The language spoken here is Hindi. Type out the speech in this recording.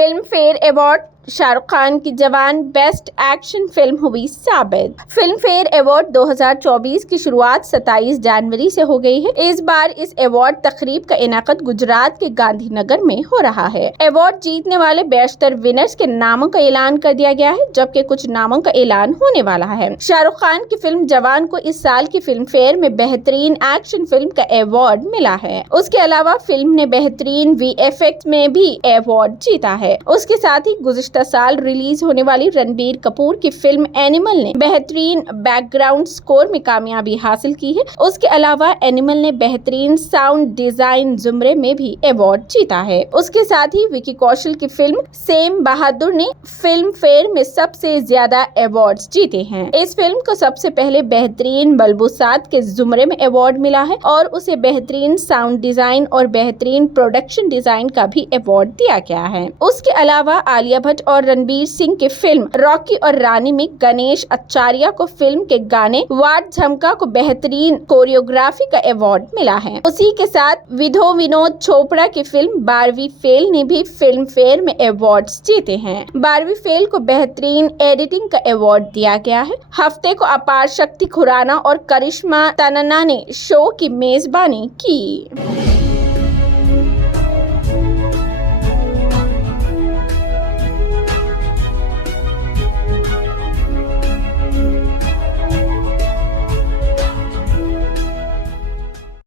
Film fair award Shahrukh Khan की जवान बेस्ट एक्शन फिल्म हुई साबित। फिल्म फेयर अवार्ड 2024 की शुरुआत 27 जनवरी से हो गई है। इस बार इस अवार्ड तकरीब का इनाकत गुजरात के गांधीनगर में हो रहा है। अवार्ड जीतने वाले 72 विनर्स के नामों का ऐलान कर दिया गया है, जबकि कुछ नामों का ऐलान होने वाला है। शाहरुख खान की फिल्म जवान को इस साल की फिल्म फेयर में बेहतरीन एक्शन फिल्म का अवार्ड मिला है। उसके अलावा फिल्म ने बेहतरीन VFX में भी अवार्ड जीता है। उसके साथ ही गुज़िश्ता साल रिलीज होने वाली रणबीर कपूर की फिल्म एनिमल ने बेहतरीन बैकग्राउंड स्कोर में कामयाबी हासिल की है। उसके अलावा एनिमल ने बेहतरीन साउंड डिजाइन जुमरे में भी अवार्ड जीता है। उसके साथ ही विकी कौशल की फिल्म सेम बहादुर ने फिल्म फेयर में सबसे ज्यादा अवार्ड्स जीते हैं। इस फिल्म को सबसे पहले बेहतरीन बल्बुसात के जुमरे में अवार्ड मिला है और उसे बेहतरीन साउंड डिजाइन और बेहतरीन प्रोडक्शन डिजाइन का भी अवार्ड दिया गया है। उसके अलावा आलिया भट्ट और रणबीर सिंह की फिल्म रॉकी और रानी में गणेश आचार्य को फिल्म के गाने वाट झमका को बेहतरीन कोरियोग्राफी का अवार्ड मिला है। उसी के साथ विनोद चोपड़ा की फिल्म 12वीं फेल ने भी फिल्म फेयर में अवार्ड्स जीते हैं। 12वीं फेल को बेहतरीन एडिटिंग का अवार्ड दिया गया है। हफ्ते को अपार शक्ति खुराना और करिश्मा तन्ना ने शो की मेजबानी की।